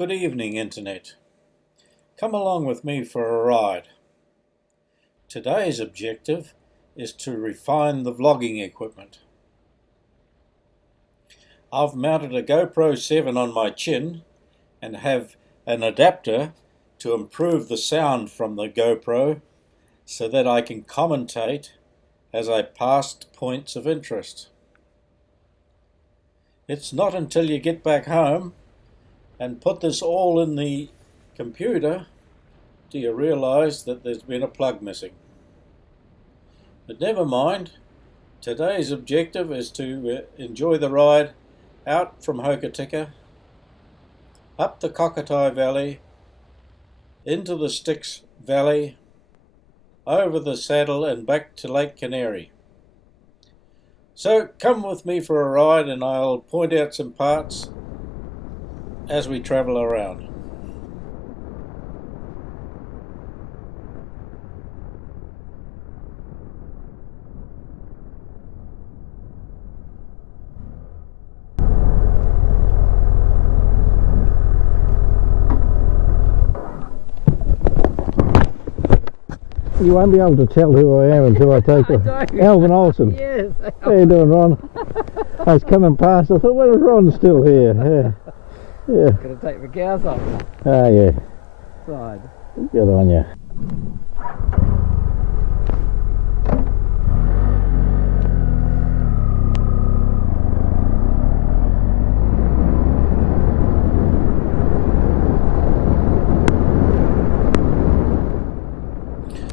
Good evening, Internet. Come along with me for a ride. Today's objective is to refine the vlogging equipment. I've mounted a GoPro 7 on my chin and have an adapter to improve the sound from the GoPro so that I can commentate as I pass points of interest. It's not until you get back home and put this all in the computer do you realise that there's been a plug missing. But never mind, today's objective is to enjoy the ride out from Hokitika, up the Kokatahi Valley, into the Styx Valley, over the saddle and back to Lake Kaniere. So come with me for a ride and I'll point out some parts as we travel around. You won't be able to tell who I am until I take Alvin Olsen. Yes. How you doing, Ron? I was coming past, I thought, well, Ron's still here. Yeah. Gonna take the cows off. Ah, yeah. Side. Good on you.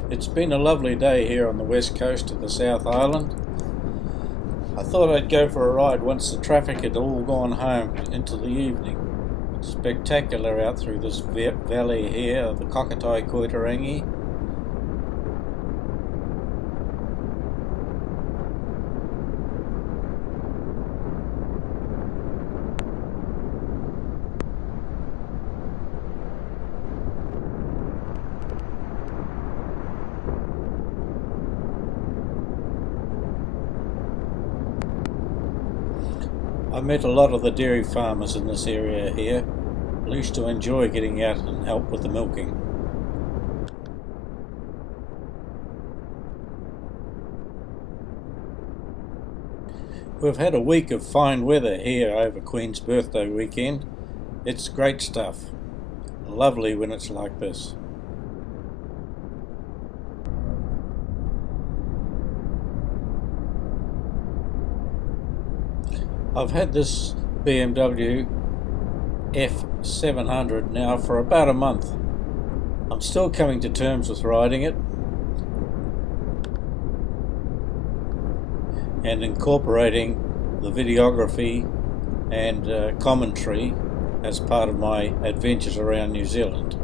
It's been a lovely day here on the west coast of the South Island. I thought I'd go for a ride once the traffic had all gone home into the evening. It's spectacular out through this valley here, the Kokatahi. I met a lot of the dairy farmers in this area here. I used to enjoy getting out and help with the milking. We've had a week of fine weather here over Queen's birthday weekend. It's great stuff. Lovely when it's like this. I've had this BMW F700 now for about a month. I'm still coming to terms with riding it and incorporating the videography and commentary as part of my adventures around New Zealand.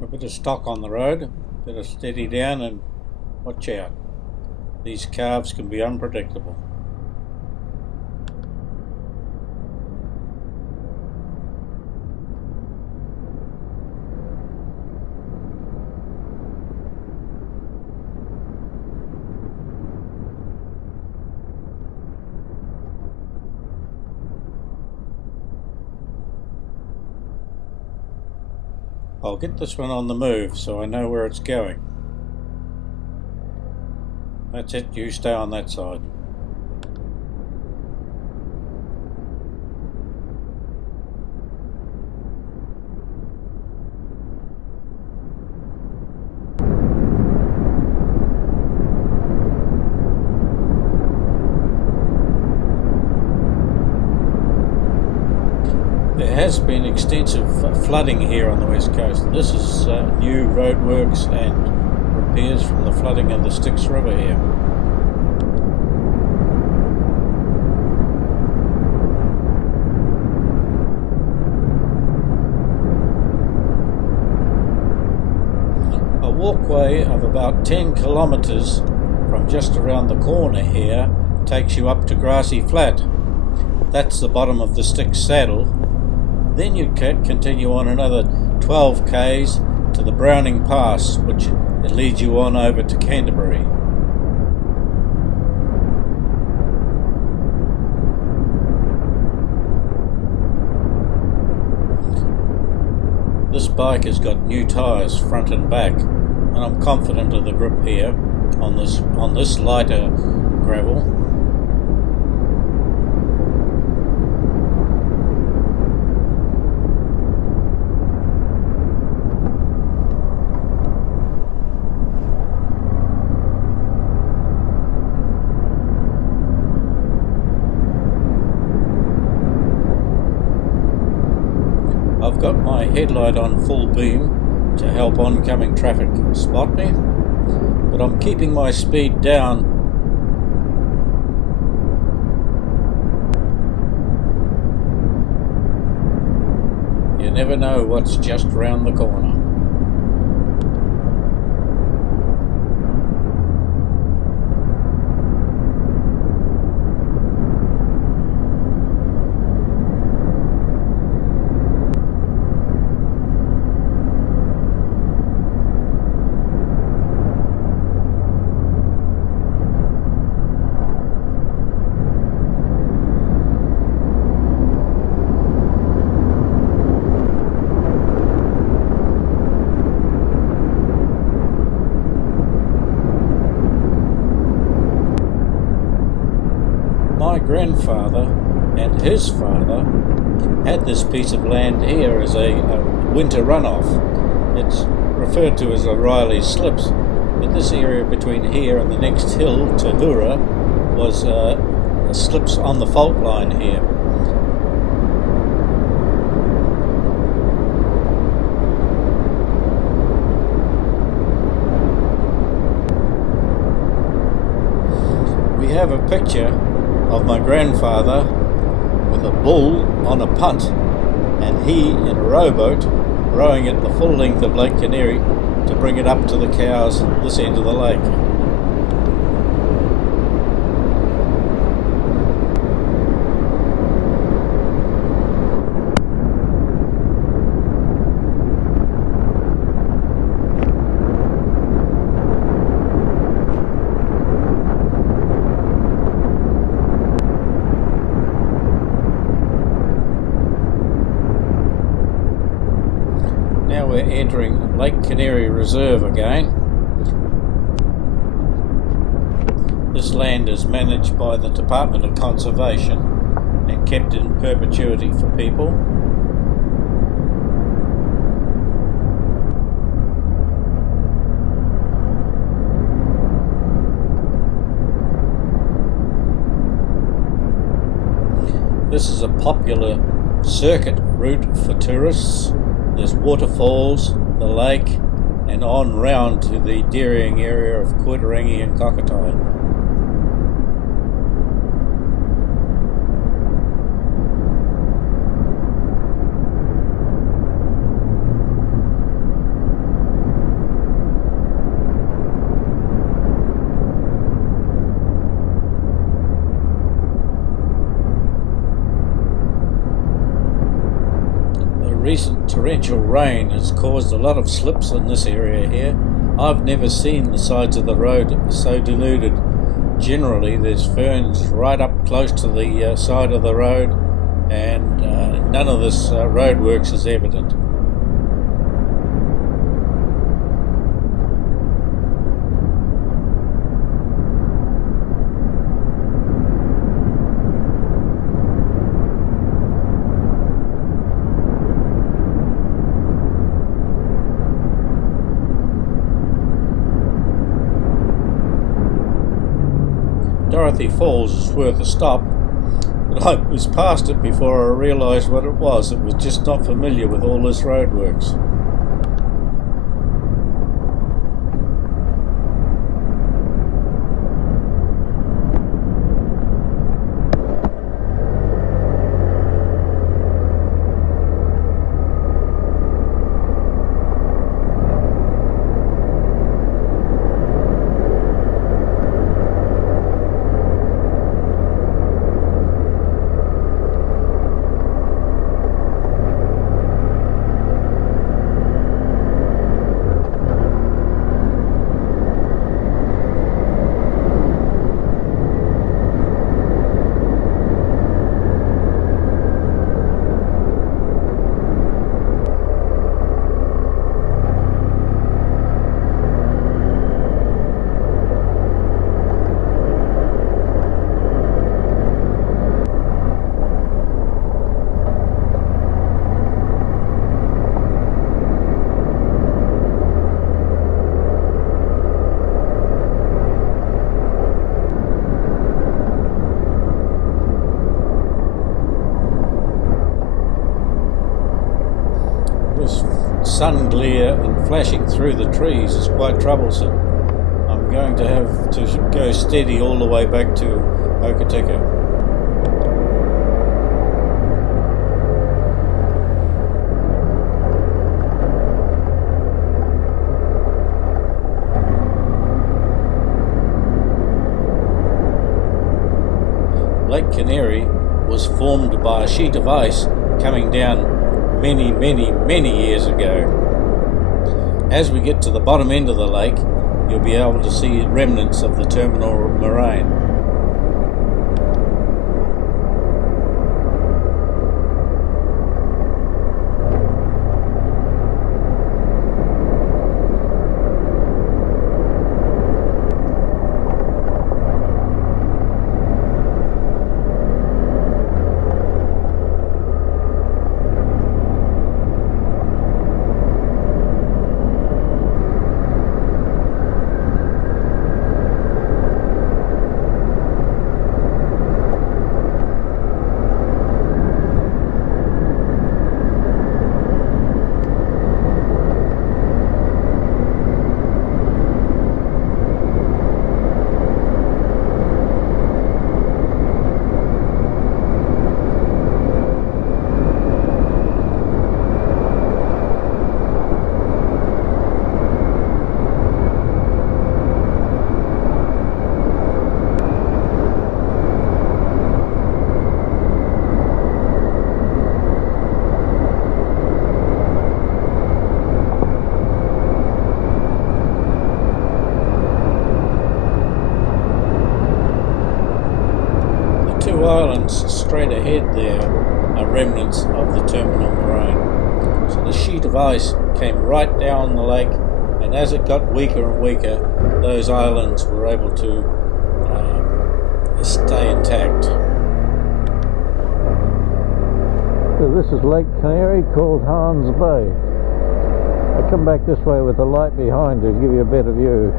A bit of stock on the road, a bit of steady down and watch out. These calves can be unpredictable. I'll get this one on the move so I know where it's going. That's it, you stay on that side. has been extensive flooding here on the west coast. This is new roadworks and repairs from the flooding of the Styx River here. A walkway of about 10 kilometres from just around the corner here takes you up to Grassy Flat. That's the bottom of the Styx Saddle. Then you can continue on another 12 k's to the Browning Pass, which it leads you on over to Canterbury. This bike has got new tyres front and back, and I'm confident of the grip here on this lighter gravel. I've got my headlight on full beam to help oncoming traffic spot me, but I'm keeping my speed down. You never know what's just round the corner. My grandfather and his father had this piece of land here as a winter runoff. It's referred to as O'Reilly's Slips, but this area between here and the next hill, Tahura, was slips on the fault line here. We have a picture of my grandfather with a bull on a punt and he in a rowboat rowing it the full length of Lake Kaniere to bring it up to the cows this end of the lake. Now we're entering Lake Kaniere Reserve again. This land is managed by the Department of Conservation and kept in perpetuity for people. This is a popular circuit route for tourists. There's waterfalls, the lake, and on round to the dairying area of Kokatahi and Kokatahi. Recent torrential rain has caused a lot of slips in this area here. I've never seen the sides of the road so denuded. Generally there's ferns right up close to the side of the road, and none of this roadworks is evident. Dorothy Falls is worth a stop. But I was past it before I realised what it was. It was just not familiar with all this roadworks. Sun glare and flashing through the trees is quite troublesome. I'm going to have to go steady all the way back to Hokitika. Lake Kaniere was formed by a sheet of ice coming down many years ago. As we get to the bottom end of the lake, you'll be able to see remnants of the terminal moraine. Two islands straight ahead there are remnants of the terminal moraine. So the sheet of ice came right down the lake, and as it got weaker and weaker, those islands were able to stay intact. So this is Lake Kaniere, called Hans Bay. I come back this way with the light behind to give you a better view.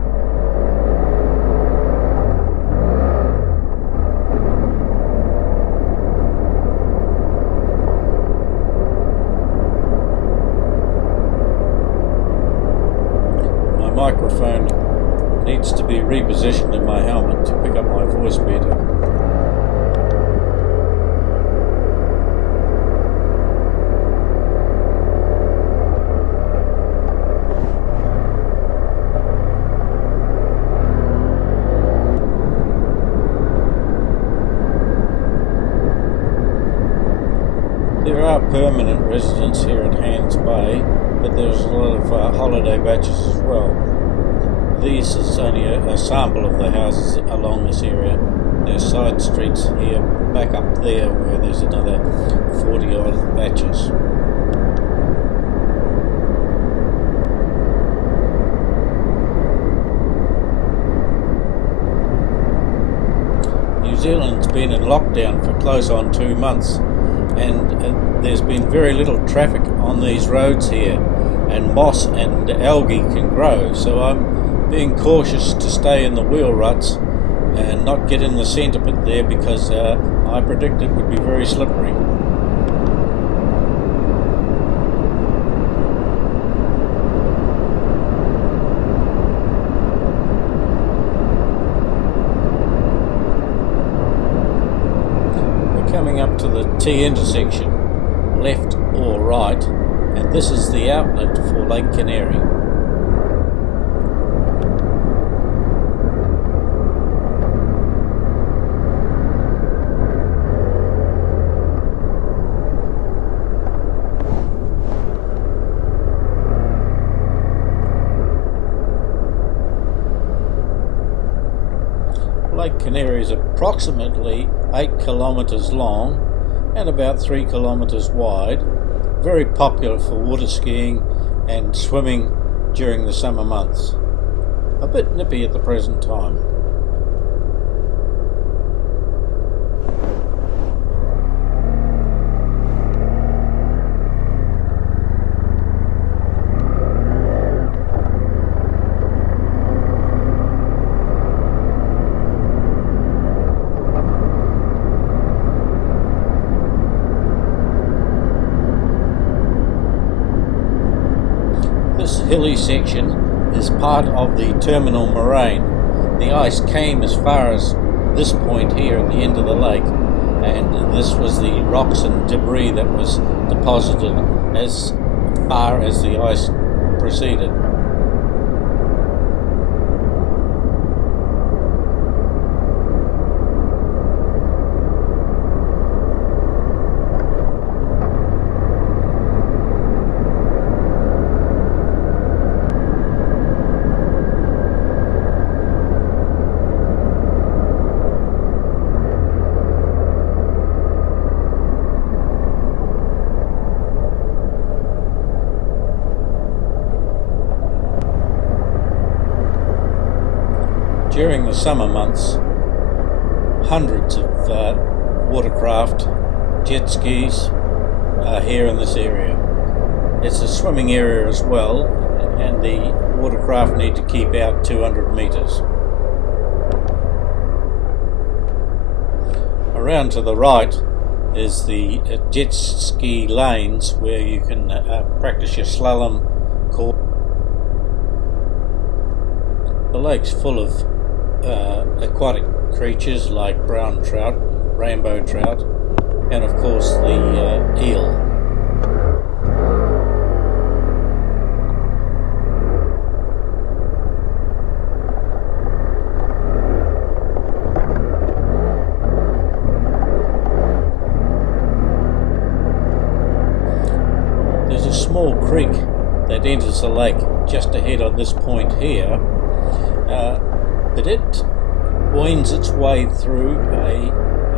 Microphone needs to be repositioned in my helmet to pick up my voice better. There are permanent residents here at Hans Bay, but there's a lot of holiday batches as well. This is only a sample of the houses along this area. There's side streets here, back up there where there's another 40 odd batches. New Zealand's been in lockdown for close on 2 months, and there's been very little traffic on these roads here, and moss and algae can grow, so I'm being cautious to stay in the wheel ruts and not get in the centre bit there because I predict it would be very slippery. Coming up to the T intersection, left or right, and this is the outlet for Lake Kaniere. Lake Kaniere is approximately 8 kilometres long and about 3 kilometres wide, very popular for water skiing and swimming during the summer months. A bit nippy at the present time. This hilly section is part of the terminal moraine. The ice came as far as this point here at the end of the lake, and this was the rocks and debris that was deposited as far as the ice proceeded. During the summer months, hundreds of watercraft, jet skis are here in this area. It's a swimming area as well, and the watercraft need to keep out 200 metres. Around to the right is the jet ski lanes where you can practice your slalom course. The lake's full of aquatic creatures like brown trout, rainbow trout, and of course the eel. There's a small creek that enters the lake just ahead of this point here. But it winds its way through a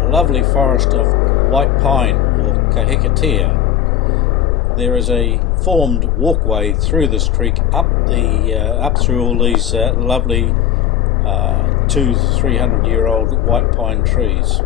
lovely forest of white pine, or Kokatahi. There is a formed walkway through this creek up through all these lovely 200-300-year-old white pine trees.